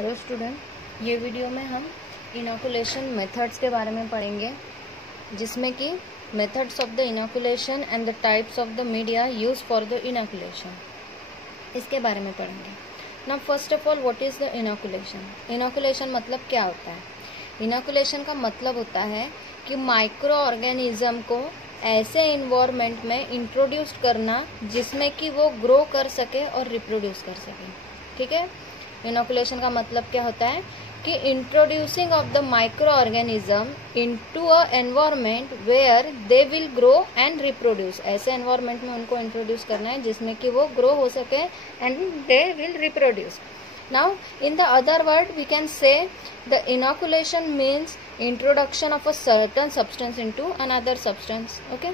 Hello student, ये video में हम इनोकुलेशन मेथड्स के बारे में पढ़ेंगे, जिसमें कि methods of the inoculation and the types of the media use for the inoculation, इसके बारे में पढ़ेंगे। Now first of all, what is the inoculation? Inoculation मतलब क्या होता है? इनोकुलेशन का मतलब होता है कि माइक्रो ऑर्गेनिज्म को ऐसे इन्वायरमेंट में इंट्रोड्यूस करना जिसमें कि वो ग्रो कर सके और रिप्रोड्यूस कर सके। ठीक है, इनोकुलेशन का मतलब क्या होता है कि introducing of the micro organism into a environment where they will grow and reproduce. ऐसे एनवायरमेंट में उनको इंट्रोड्यूस करना है जिसमें कि वो ग्रो हो सके and they will reproduce. Now, in the other word, we can say the inoculation means introduction of a certain substance into another substance. Okay?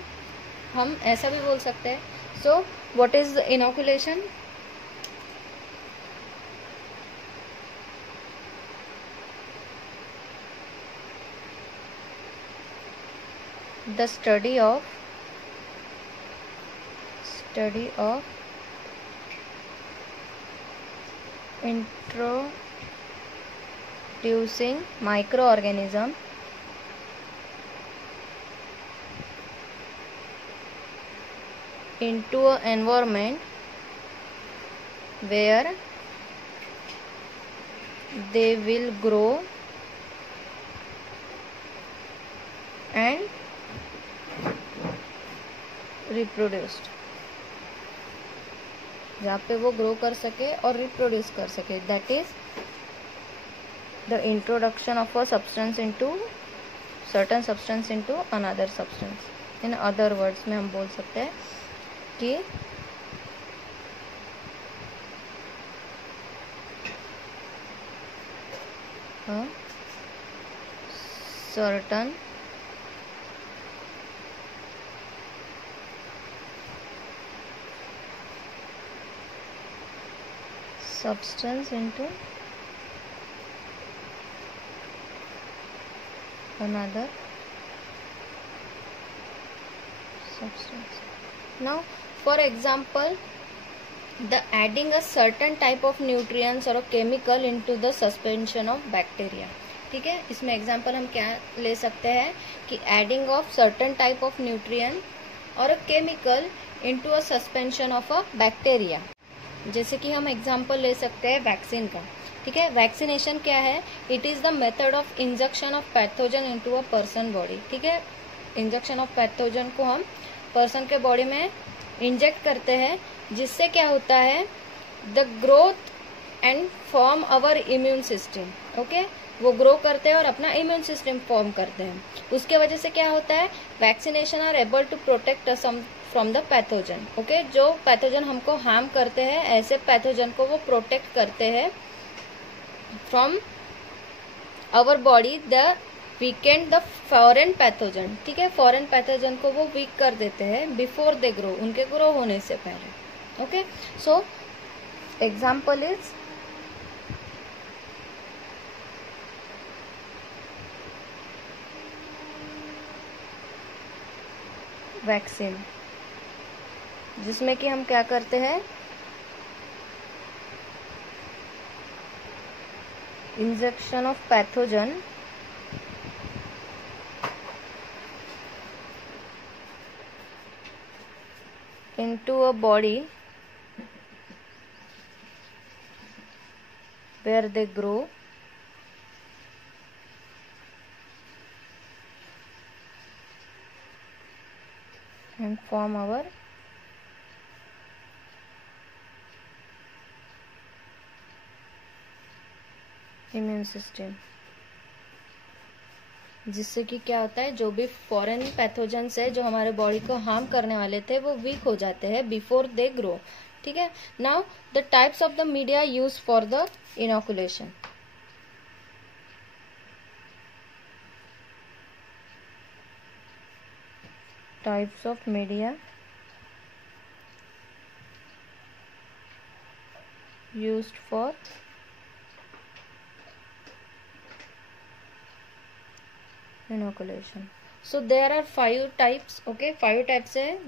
हम ऐसा भी बोल सकते हैं. So, what is the inoculation? The study of introducing microorganism into an environment where they will grow and reproduced, जहाँ पे वो grow कर सके और रिप्रोड्यूस कर सके। That is the introduction of a substance into certain substance into another substance. In other words में हम बोल सकते हैं कि certain substance into another substance. Now, for example, the adding a certain type of nutrients or a chemical into the suspension of bacteria. ठीक है, इसमें example हम क्या ले सकते हैं कि adding of certain type of nutrient और a chemical into a suspension of a bacteria. जैसे कि हम एग्जाम्पल ले सकते हैं वैक्सीन का। ठीक है, वैक्सीनेशन क्या है? It is the method of injection of pathogen into a person body. ठीक है, इंजेक्शन ऑफ पैथोजन को हम पर्सन के बॉडी में इंजेक्ट करते हैं, जिससे क्या होता है, the growth and form our immune system. Okay, वो ग्रो करते हैं और अपना इम्यून सिस्टम फॉर्म करते हैं। उसके वजह से क्या होता है, vaccination are able to protect us from the pathogen. Okay, जो पैथोजन हमको हार्म करते हैं, ऐसे पैथोजन को वो प्रोटेक्ट करते हैं from our body, the weakened the foreign pathogen. ठीक है, फॉरेन पैथोजन को वो वीक कर देते हैं बिफोर दे ग्रो, उनके ग्रो होने से पहले। Okay, so example is vaccine, जिसमें कि हम क्या करते हैं, injection of pathogen into a body where they grow and form our immune system. जिससे कि क्या होता है, जो भी फॉरेन पैथोजेंस है जो हमारे बॉडी को हार्म करने वाले थे, वो वीक हो जाते हैं बिफोर दे ग्रो। ठीक है, now the types of the media use for the inoculation. Types of media used for inoculation. So there are 5 types. Okay, 5 types है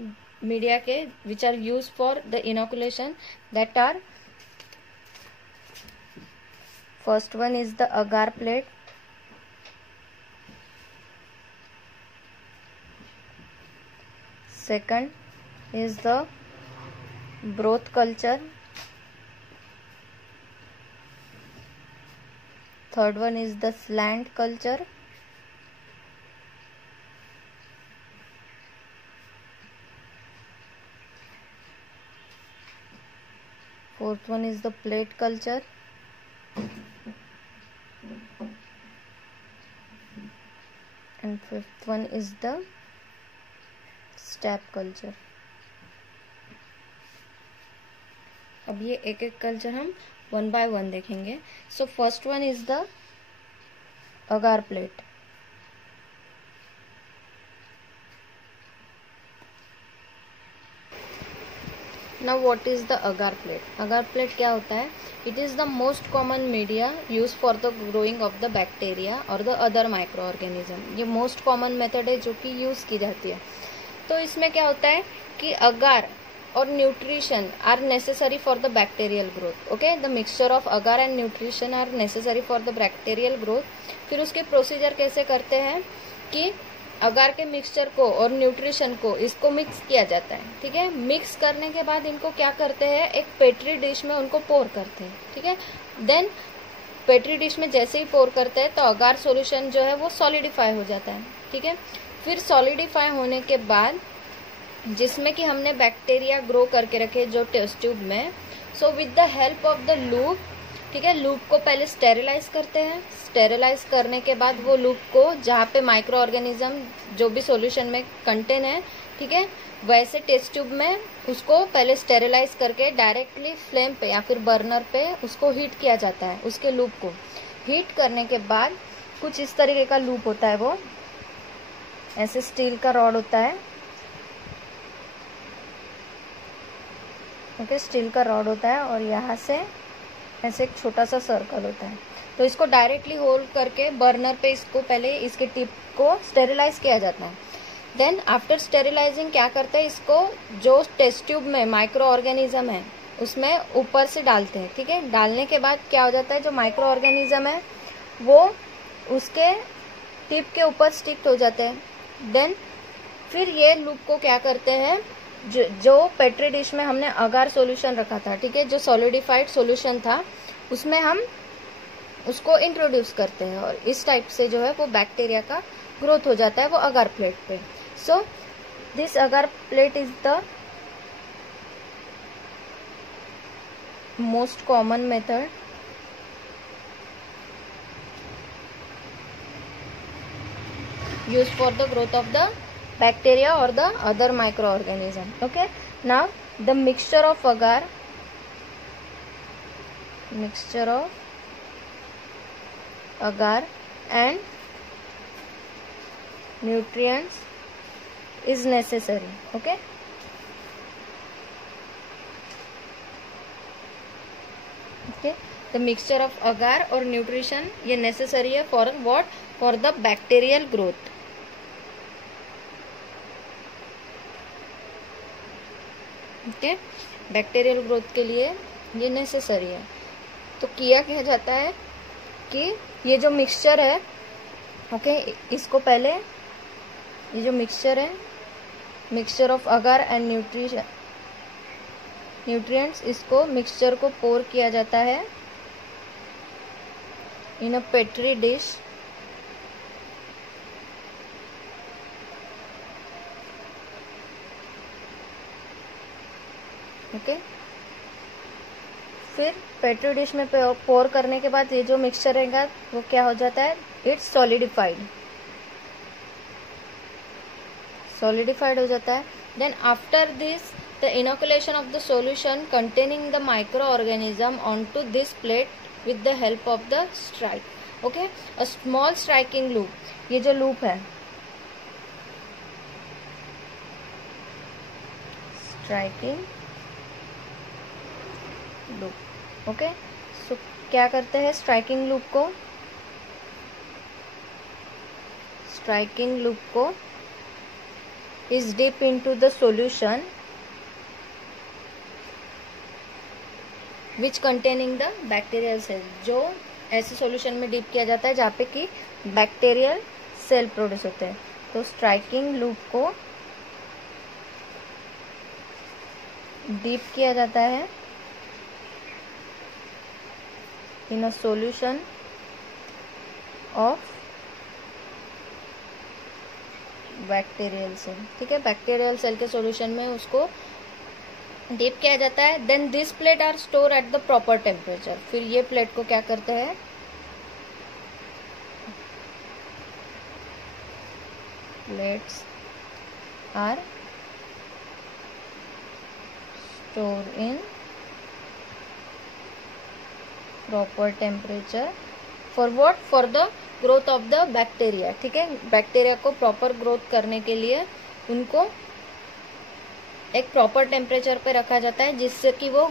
मीडिया के which are used for the inoculation. That are first one is the agar plate, second is the broth culture, third one is the slant culture, fourth one is the plate culture, and fifth one is the step culture. अब ये एक एक culture हम one by one देखेंगे। So first one is the agar plate. Now what is the agar plate? Agar plate क्या होता है? It is the most common media use for the growing of the bacteria और the other micro organism. ये most common method है जो कि use की जाती है। तो इसमें क्या होता है कि अगार और nutrition are necessary for the bacterial growth. Okay, the mixture of agar and nutrition are necessary for the bacterial growth. फिर उसके प्रोसीजर कैसे करते हैं कि अगार के मिक्सचर को और न्यूट्रिशन को इसको मिक्स किया जाता है। ठीक है, मिक्स करने के बाद इनको क्या करते हैं, एक पेट्री डिश में उनको पोर करते हैं। ठीक है, देन पेट्री डिश में जैसे ही पोर करते हैं तो अगार सॉल्यूशन जो है वो सॉलिडिफाई हो जाता है। ठीक है, फिर सॉलिडिफाई होने के बाद जिसमें कि हमने बैक्टीरिया ग्रो करके रखे जो टेस्ट ट्यूब में, so with the help of the loop, ठीक है, लूप को पहले स्टेरिलाइज करते हैं। स्टेरिलाइज करने के बाद वो लूप को जहाँ पे माइक्रो ऑर्गेनिज्म जो भी सॉल्यूशन में कंटेन है, ठीक है, वैसे टेस्ट ट्यूब में उसको पहले स्टेरिलाइज करके डायरेक्टली फ्लेम पे या फिर बर्नर पे उसको हीट किया जाता है। उसके लूप को हीट करने के बाद कुछ इस तरीके का लूप होता है, वो ऐसे स्टील का रॉड होता है। ओके, स्टील का रॉड होता है और यहाँ से ऐसे एक छोटा सा सर्कल होता है। तो इसको डायरेक्टली होल्ड करके बर्नर पे इसको पहले इसके टिप को स्टेरिलाइज किया जाता है। देन आफ्टर स्टेरिलाइजिंग क्या करते हैं, इसको जो टेस्ट ट्यूब में माइक्रो ऑर्गेनिज्म है उसमें ऊपर से डालते हैं। ठीक है, डालने के बाद क्या हो जाता है, जो माइक्रो ऑर्गेनिज्म है वो उसके टिप के ऊपर स्टिक हो जाते हैं। देन फिर ये लूप को क्या करते हैं, जो पेट्री डिश में हमने अगार सॉल्यूशन रखा था, ठीक है, जो सॉलिडिफाइड सॉल्यूशन था, उसमें हम उसको इंट्रोड्यूस करते हैं और इस टाइप से जो है वो बैक्टीरिया का ग्रोथ हो जाता है वो अगार प्लेट पे। So this agar plate is the most common method used for the growth of the bacteria or the other microorganism. Okay, now the mixture of agar and nutrients is necessary. Okay, the mixture of agar or nutrition ये necessary है for what? For the bacterial growth. Okay, bacterial growth के लिए ये necessary है। तो किया क्या जाता है कि ये जो मिक्सचर है, ओके, इसको पहले ये जो मिक्सचर है, mixture of agar and nutrients, इसको मिक्सचर को पोर किया जाता है in a petri dish. Okay, फिर पेट्री डिश में पोर करने के बाद ये जो मिक्सचर रहेगा वो क्या हो जाता है, इट्स सॉलिडिफाइड हो जाता है। Then after this the inoculation of the solution containing the micro organism onto this plate with the help of the strike. Okay, a small striking loop, ये जो लूप है, स्ट्राइकिंग लूप। ओके, सो क्या करते हैं, striking loop को is dip into the solution which containing the bacterial cell, जो ऐसे solution में डीप किया जाता है जहाँ पे कि बैक्टीरियल सेल प्रोड्यूस होते हैं। तो स्ट्राइकिंग लूप को डीप किया जाता है in a solution of bacterial cell. ठीक है, बैक्टीरियल सेल के सॉल्यूशन में उसको डीप किया जाता है। Then this plate are store at the proper temperature. फिर ये प्लेट को क्या करते हैं, plates are store in proper temperature for what, for the growth of the bacteria. ठीक है, बैक्टीरिया को प्रॉपर ग्रोथ करने के लिए उनको एक प्रॉपर टेम्परेचर पे रखा जाता है जिससे कि वो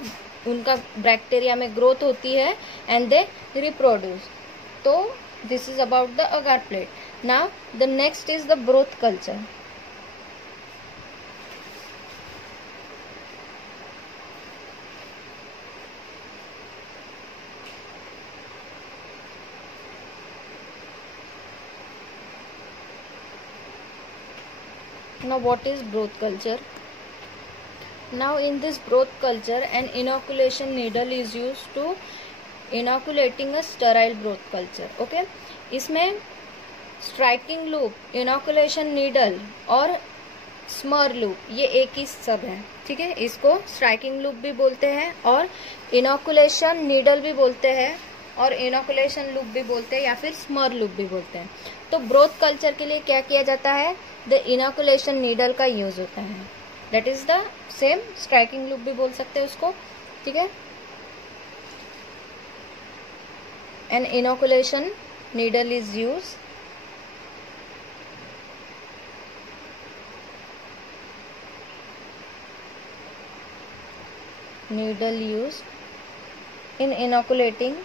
उनका बैक्टीरिया में ग्रोथ होती है एंड दे रिप्रोड्यूस। तो this is about the agar plate. Now the next is the broth culture. Now what is broth culture? Now in this broth culture an inoculation needle is used to inoculating a sterile broth culture. Okay, इसमें striking loop, inoculation needle और स्मर loop ये एक ही सब है। ठीक है, इसको स्ट्राइकिंग लूप भी बोलते हैं और इनोकुलेशन नीडल भी बोलते हैं और इनोकुलेशन लूप भी बोलते हैं या फिर स्मर लूप भी बोलते हैं। तो ब्रोथ कल्चर के लिए क्या किया जाता है, द इनोकुलेशन नीडल का यूज होता है। That is the same, striking loop भी बोल सकते हैं उसको। ठीक है, an inoculation needle is use needle used in inoculating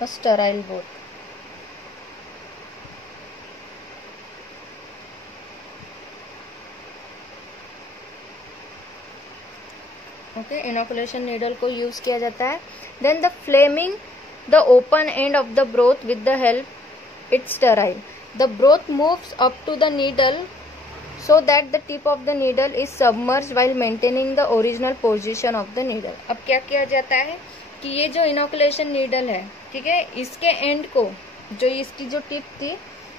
a sterile broth. Okay, inoculation needle को यूज किया जाता है। Then the flaming the open end of the broth with the help its sterile. The broth moves up to the needle so that the tip of the needle is submerged while maintaining the original position of the needle. अब क्या किया जाता है कि ये जो inoculation needle है, ठीक है, इसके एंड को, जो इसकी जो टिप थी,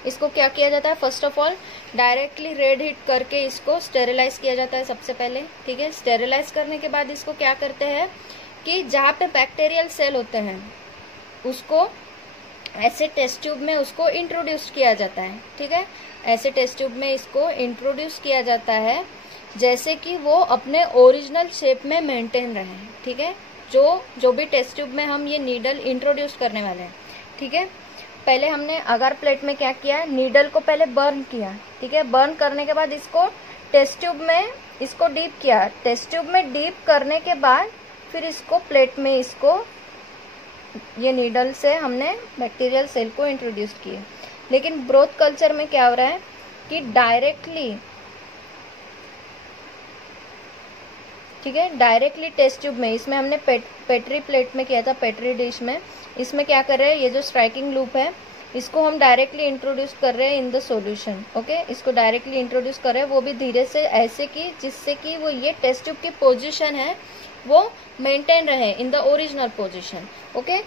इसको क्या किया जाता है, first of all directly red heat करके इसको स्टेरिलाइज किया जाता है सबसे पहले। ठीक है, स्टेरिलाइज करने के बाद इसको क्या करते हैं कि जहाँ पे बैक्टीरियल सेल होते हैं उसको ऐसे टेस्ट ट्यूब में उसको इंट्रोड्यूस किया जाता है। ठीक है, ऐसे टेस्ट ट्यूब में इसको इंट्रोड्यूस किया जाता है जैसे कि वो अपने ओरिजिनल शेप में मेंटेन रहे। ठीक है, जो भी टेस्ट ट्यूब में हम ये नीडल इंट्रोड्यूस करने वाले हैं। ठीक है, पहले हमने अगार प्लेट में क्या किया, नीडल को पहले बर्न किया। ठीक है, बर्न करने के बाद इसको टेस्ट ट्यूब में इसको डीप किया। टेस्ट ट्यूब में डीप करने के बाद फिर इसको प्लेट में इसको ये नीडल से हमने बैक्टीरियल सेल को इंट्रोड्यूस किए। लेकिन ब्रोथ कल्चर में क्या हो रहा है कि डायरेक्टली, ठीक है, डायरेक्टली टेस्ट ट्यूब में, इसमें हमने पेट्री प्लेट में किया था, पेट्री डिश में। इसमें क्या कर रहे हैं, ये जो स्ट्राइकिंग लूप है इसको हम डायरेक्टली इंट्रोड्यूस कर रहे हैं इन द सॉल्यूशन। ओके, इसको डायरेक्टली इंट्रोड्यूस कर रहे हैं, वो भी धीरे से, ऐसे कि जिससे कि वो ये टेस्ट ट्यूब की पोजीशन है वो मेंटेन रहे in the original position. Okay,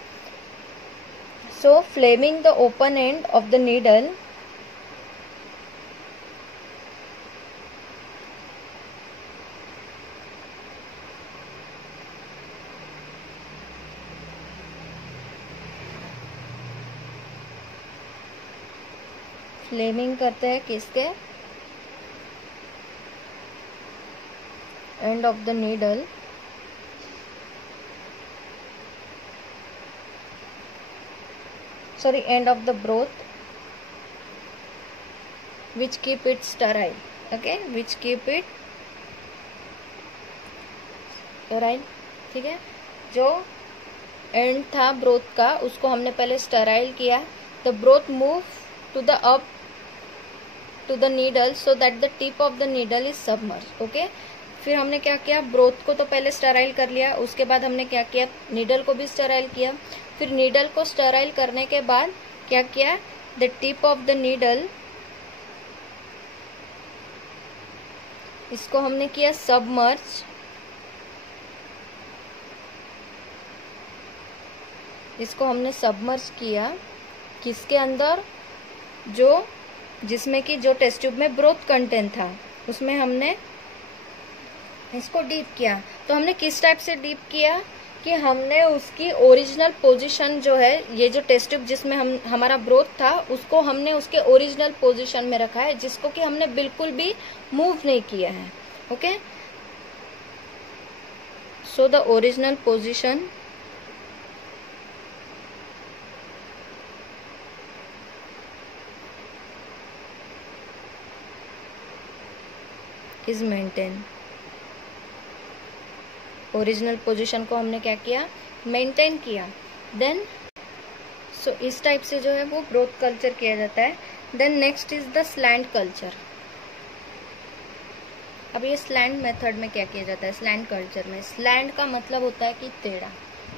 so flaming the open end of the needle flaming करते हैं किसके, end of the needle, sorry, end of the broth which keep it sterile. Okay, which keep it sterile. ठीक है, जो and था broth का उसको हमने पहले स्टेराइल किया। The broth move to the up to the needle so that the tip of the needle is submerge. Okay, फिर हमने क्या किया, ब्रोथ को तो पहले स्टेराइल कर लिया, उसके बाद हमने क्या किया, नीडल को भी स्टेराइल किया। फिर नीडल को स्टेराइल करने के बाद क्या किया, the tip of the needle, इसको हमने किया सबमर्ज, इसको हमने सबमर्ज किया किसके अंदर, जो जिसमें कि जो टेस्ट ट्यूब में ब्रोथ कंटेंट था उसमें हमने इसको डीप किया। तो हमने किस टाइप से डीप किया कि हमने उसकी ओरिजिनल पोजीशन जो है, ये जो टेस्ट ट्यूब जिसमें हमारा ब्रोथ था उसको हमने उसके ओरिजिनल पोजीशन में रखा है, जिसको कि हमने बिल्कुल भी मूव नहीं किया है। Okay, so the original position is maintain. Original position को हमने क्या किया, मेंटेन किया। देन सो इस टाइप से जो है वो ब्रोथ कल्चर किया जाता है। Then next is the slant culture. अब ये स्लैंट मेथड में क्या किया जाता है, स्लैंट कल्चर में, स्लैंट का मतलब होता है कि टेढ़ा,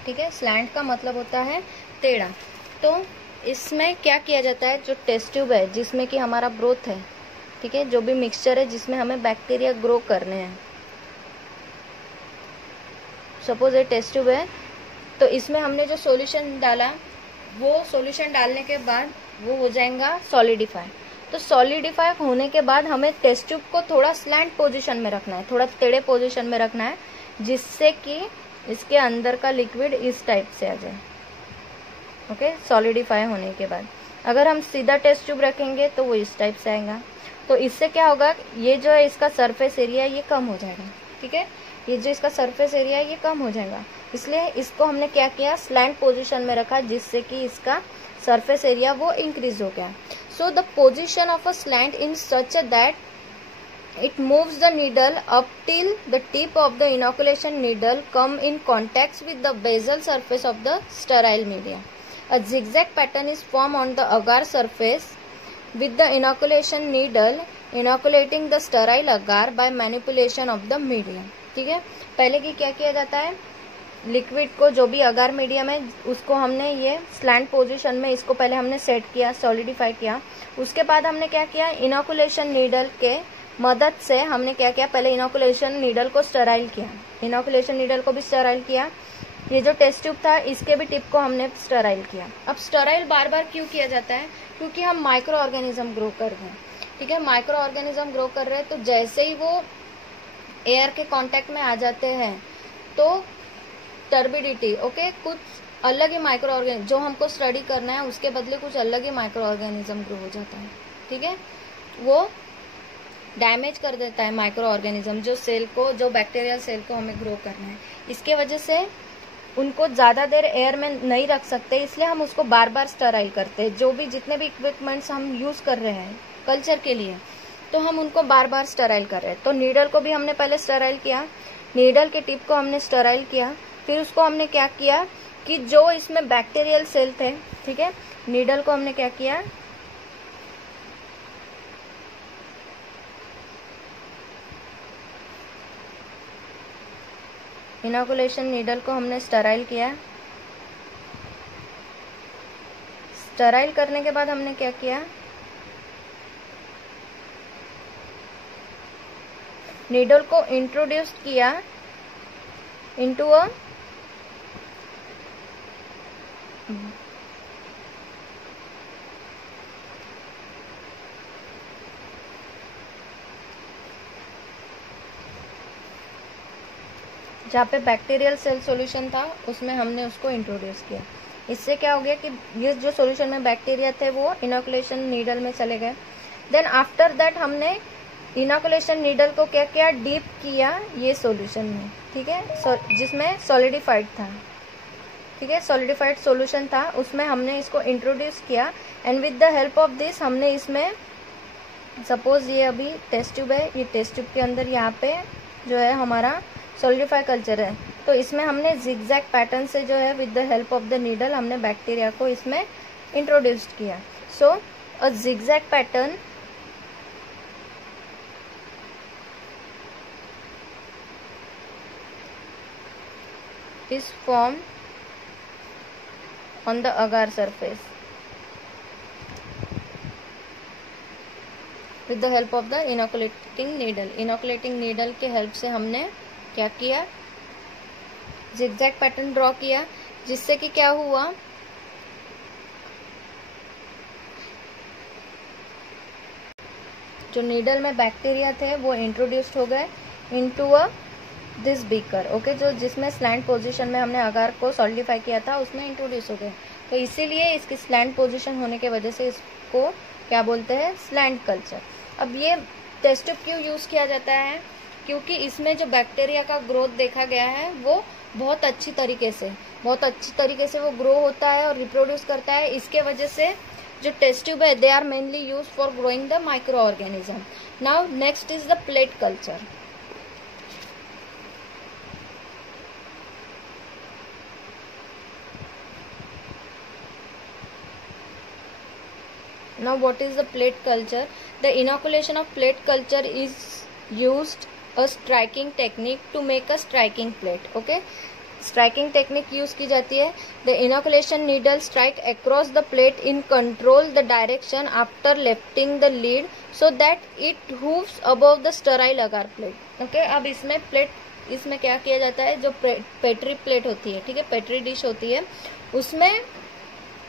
ठीक है, स्लैंट का मतलब होता है टेढ़ा। तो इसमें क्या किया जाता है, जो टेस्ट ट्यूब है जिसमें कि हमारा ब्रोथ है, ठीक है, जो भी मिक्सचर है जिसमें हमें बैक्टीरिया ग्रो करने हैं, सपोज ये टेस्ट ट्यूब है, तो इसमें हमने जो सॉल्यूशन डाला, वो सॉल्यूशन डालने के बाद वो हो जाएगा सॉलिडिफाई। तो सॉलिडिफाई होने के बाद हमें टेस्ट ट्यूब को थोड़ा स्लैंट पोजीशन में रखना है, थोड़ा टेढ़े पोजीशन में रखना है, जिससे कि इसके अंदर का लिक्विड इस टाइप से आ जाए। ओके, सॉलिडिफाई होने के बाद अगर हम सीधा टेस्ट ट्यूब रखेंगे तो वो इस टाइप से आएगा। तो इससे क्या होगा, ये जो है इसका सरफेस एरिया ये कम हो जाएगा, ठीक है, ये जो इसका सरफेस एरिया है ये कम हो जाएगा। इसलिए इसको हमने क्या किया, स्लैंट पोजीशन में रखा, जिससे कि इसका सरफेस एरिया वो इंक्रीज हो गया। So the position of a slant in such that it moves the needle up till the tip of the inoculation needle come in contact with the basal surface of the sterile media. A zigzag pattern is formed on the agar surface with the inoculation needle inoculating the sterile agar by manipulation of the medium. ठीक है, पहले की क्या किया जाता है, liquid को जो भी अगार मीडियम है उसको हमने ये स्लैंट पोजीशन में इसको पहले हमने सेट किया, सॉलिडिफाई किया। उसके बाद हमने क्या किया, इनोकुलेशन नीडल के मदद से हमने क्या किया, पहले इनोकुलेशन नीडल को स्टेराइल किया, इनोकुलेशन नीडल को भी स्टेराइल किया। ये जो टेस्ट ट्यूब था इसके भी टिप को हमने स्टेराइल किया। अब स्टेराइल बार बार क्यों किया जाता है, क्योंकि हम माइक्रो ऑर्गेनिज्म ग्रो कर रहे हैं, ठीक है, माइक्रो ऑर्गेनिज्म ग्रो कर रहे हैं, तो जैसे ही वो एयर के कांटेक्ट में आ जाते हैं तो टर्बिडिटी, ओके, कुछ अलग ही माइक्रो ऑर्गेनिज्म जो हमको स्टडी करना है उसके बदले कुछ अलग ही माइक्रो ऑर्गेनिज्म ग्रो हो जाता है, ठीक है, वो डैमेज कर देता है माइक्रो ऑर्गेनिज्म जो सेल को, जो बैक्टीरियल सेल को हमें ग्रो करना है। इसके वजह से उनको ज़्यादा देर एयर में नहीं रख सकते, इसलिए हम उसको बार बार स्टेराइल करते हैं। जो भी जितने भी इक्विपमेंट्स हम यूज़ कर रहे हैं कल्चर के लिए, तो हम उनको बार बार स्टेराइल कर रहे हैं। तो नीडल को भी हमने पहले स्टेराइल किया, नीडल के टिप को हमने स्टेराइल किया, फिर उसको हमने क्या किया कि जो इसमें बैक्टीरियल सेल थे, ठीक है, नीडल को हमने क्या किया, इनोकुलेशन नीडल को हमने स्टेराइल किया। स्टेराइल करने के बाद हमने क्या किया, नीडल को इंट्रोड्यूस किया इनटू अ जहाँ पे बैक्टीरियल सेल सॉल्यूशन था उसमें हमने उसको इंट्रोड्यूस किया। इससे क्या हो गया कि ये जो सॉल्यूशन में बैक्टीरिया थे वो इनोकुलेशन नीडल में चले गए। देन आफ्टर दैट हमने इनोकुलेशन नीडल को क्या किया, डीप किया ये सॉल्यूशन में, ठीक है, जिसमें सॉलिडिफाइड था, ठीक है, सॉलिडिफाइड सॉल्यूशन था, उसमें हमने इसको इंट्रोड्यूस किया। And with the help of this हमने इसमें, सपोज ये अभी टेस्ट ट्यूब है, ये टेस्ट ट्यूब के अंदर यहाँ पे जो है हमारा सॉलिडिफाई कल्चर है, तो इसमें हमने जिगजैग पैटर्न से जो है with the help of the needle हमने बैक्टीरिया को इसमें इंट्रोड्यूस किया। So a zigzag pattern is formed on the agar surface with the help of the inoculating needle. Inoculating needle के हेल्प से हमने क्या किया, zigzag पैटर्न ड्रॉ किया, जिससे कि क्या हुआ, जो नीडल में बैक्टीरिया थे वो इंट्रोड्यूस्ड हो गए इनटू दिस बीकर, ओके, जो जिसमें स्लैंट पोजीशन में हमने अगार को सॉलिडिफाई किया था उसमें इंट्रोड्यूस हो गए। तो इसीलिए इसकी स्लैंट पोजीशन होने के वजह से इसको क्या बोलते हैं, स्लैंट कल्चर। अब ये टेस्ट ट्यूब क्यों यूज किया जाता है, क्योंकि इसमें जो बैक्टीरिया का ग्रोथ देखा गया है वो बहुत अच्छी तरीके से वो ग्रो होता है और रिप्रोड्यूस करता है। इसके वजह से जो टेस्ट ट्यूब है they are mainly use for growing the micro organism. Now next is the plate culture. Now what is the plate culture? The inoculation of plate culture is used a striking technique to make a striking plate. Okay, striking technique use की जाती है। The inoculation needle strike across the plate in control the direction after lifting the lid so that it moves above the sterile agar plate. Okay, अब इसमें क्या किया जाता है, जो पेट्री प्लेट होती है, ठीक है, पेट्री डिश होती है, उसमें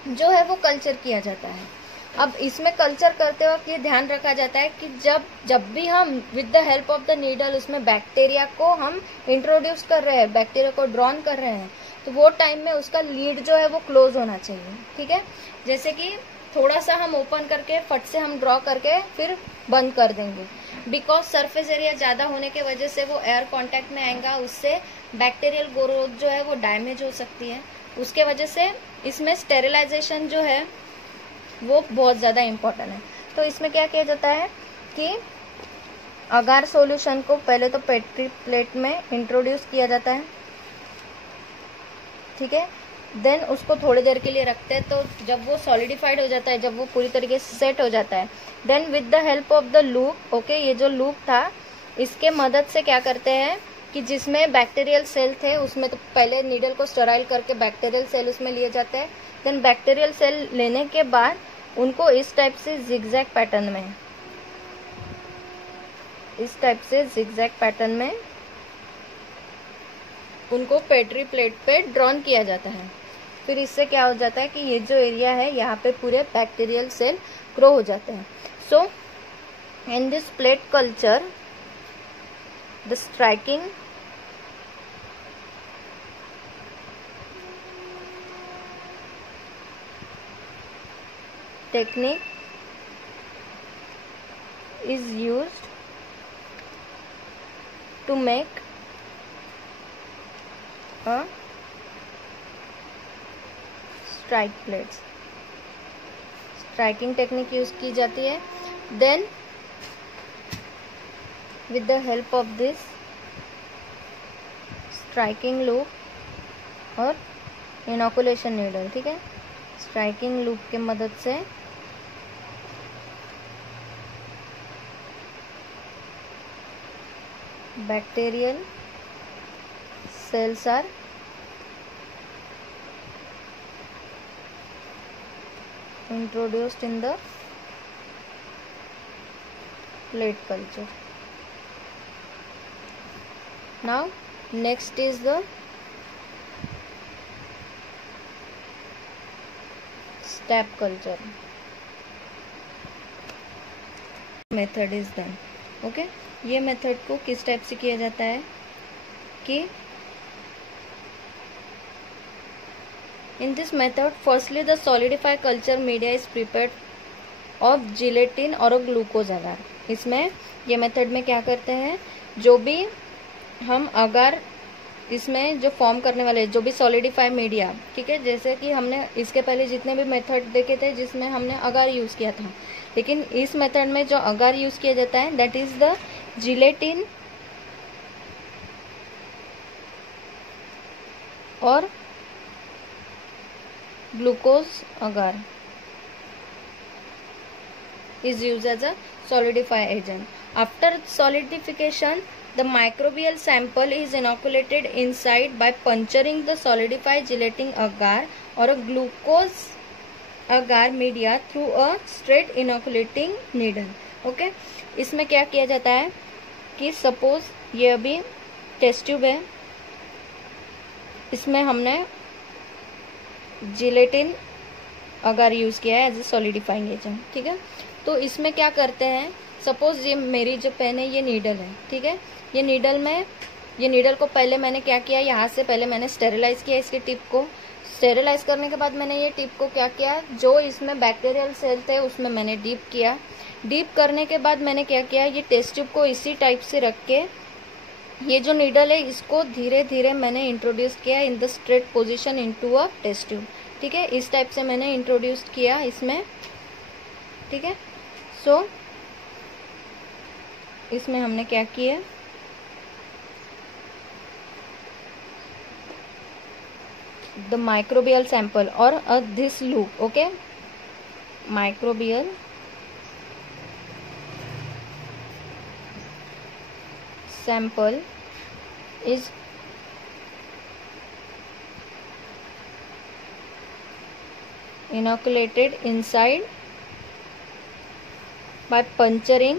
जो है वो कल्चर किया जाता है। अब इसमें कल्चर करते वक्त ये ध्यान रखा जाता है कि जब भी हम with the help of the needle उसमें बैक्टीरिया को हम इंट्रोड्यूस कर रहे हैं, बैक्टीरिया को ड्रॉन कर रहे हैं, तो वो टाइम में उसका लीड जो है वो क्लोज होना चाहिए, ठीक है। जैसे कि थोड़ा सा हम ओपन करके फट से हम ड्रॉ करके फिर बंद कर देंगे, बिकॉज सरफेस एरिया ज़्यादा होने के वजह से वो एयर कॉन्टैक्ट में आएगा, उससे बैक्टीरियल ग्रोथ जो है वो डैमेज हो सकती है। उसके वजह से इसमें स्टेरिलाइजेशन जो है वो बहुत ज़्यादा इम्पोर्टेंट है। तो इसमें क्या किया जाता है कि अगार सॉल्यूशन को पहले तो पेट्री प्लेट में इंट्रोड्यूस किया जाता है, ठीक है, देन उसको थोड़ी देर के लिए रखते हैं। तो जब वो सॉलिडिफाइड हो जाता है, जब वो पूरी तरीके से सेट हो जाता है, then with the help of the loop, okay, ये जो लूप था इसके मदद से क्या करते हैं कि जिसमें बैक्टीरियल सेल थे उसमें तो पहले नीडल को स्टेराइल करके बैक्टीरियल सेल उसमें लिए जाते हैं। देन बैक्टीरियल सेल लेने के बाद उनको इस टाइप से जिगजैग पैटर्न में उनको पेट्री प्लेट पे ड्रॉन किया जाता है। फिर इससे क्या हो जाता है कि ये जो एरिया है यहाँ पे पूरे बैक्टीरियल सेल ग्रो हो जाते हैं। So in this plate culture the streaking technique is used to make a strike plates. Striking technique use की जाती है। Then with the help of this striking loop और inoculation needle, ठीक है, striking loop के मदद से bacterial cells are introduced in the plate culture. Now next is the step culture method is done. Okay, ये मेथड को किस type से किया जाता है कि in this method firstly the solidify culture media is prepared of gelatin और glucose अगार। इसमें ये मेथड में क्या करते हैं, जो भी हम अगार इसमें जो फॉर्म करने वाले जो भी सॉलिडिफाई मीडिया, ठीक है, जैसे कि हमने इसके पहले जितने भी मेथड देखे थे जिसमें हमने अगार यूज किया था, लेकिन इस मेथड में जो अगार यूज किया जाता है दैट इज द जिलेटिन और glucose agar is used as a solidify agent. After solidification, The microbial sample is inoculated inside by puncturing the solidified gelatin agar or a glucose agar media through a straight inoculating needle. Okay? इसमें क्या किया जाता है कि suppose ये अभी test tube है, इसमें हमने जिलेटिन अगर यूज किया है एज ए सॉलिडिफाइंग एजेंट. ठीक है, तो इसमें क्या करते हैं, सपोज ये मेरी जो पेन है ये नीडल है. ठीक है, ये नीडल को पहले मैंने क्या किया, यहाँ से पहले मैंने स्टेरिलाइज किया इसके टिप को. स्टेरिलाइज करने के बाद मैंने ये टिप को क्या किया, जो इसमें बैक्टीरियल सेल थे उसमें मैंने डीप किया. डीप करने के बाद मैंने क्या किया, ये टेस्ट ट्यूब को इसी टाइप से रख के ये जो नीडल है इसको धीरे धीरे मैंने इंट्रोड्यूस किया in the straight position into a test tube. ठीक है, इस टाइप से मैंने इंट्रोड्यूस किया इसमें. ठीक है, सो इसमें हमने क्या किया, द माइक्रोबियल सैंपल और this loop. Okay, microbial sample is inoculated inside by puncturing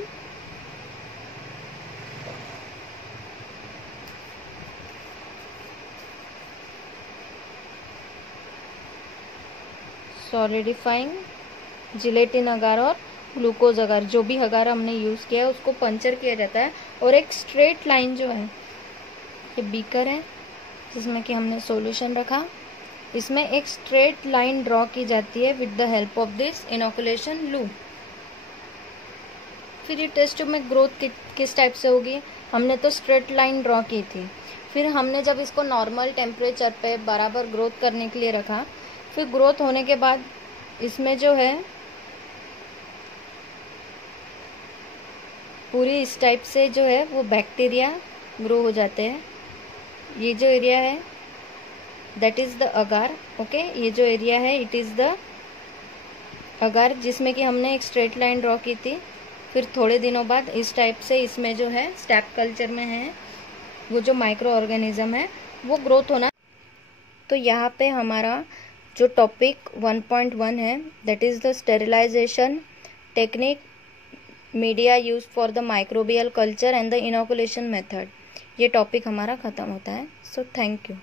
solidifying gelatin agar और ग्लूकोज अगार, जो भी अगार हमने यूज़ किया है उसको पंचर किया जाता है और एक स्ट्रेट लाइन जो है, ये बीकर है जिसमें कि हमने सॉल्यूशन रखा, इसमें एक स्ट्रेट लाइन ड्रॉ की जाती है with the help of this inoculation loop. फिर ये टेस्ट ट्यूब में ग्रोथ किस टाइप से होगी, हमने तो स्ट्रेट लाइन ड्रॉ की थी. फिर हमने जब इसको नॉर्मल टेम्परेचर पे बराबर ग्रोथ करने के लिए रखा, फिर ग्रोथ होने के बाद इसमें जो है पूरी इस टाइप से जो है वो बैक्टीरिया ग्रो हो जाते हैं. ये जो एरिया है that is the agar. Okay, ये जो एरिया है इट इज़ द अगार जिसमें कि हमने एक स्ट्रेट लाइन ड्रॉ की थी. फिर थोड़े दिनों बाद इस टाइप से इसमें जो है स्टैप कल्चर में है वो जो माइक्रो ऑर्गेनिज्म है वो ग्रोथ होना. तो यहाँ पे हमारा जो टॉपिक 1.1 है that is the sterilization technique, media use for the microbial culture and the inoculation method, ये टॉपिक हमारा ख़त्म होता है. So thank you.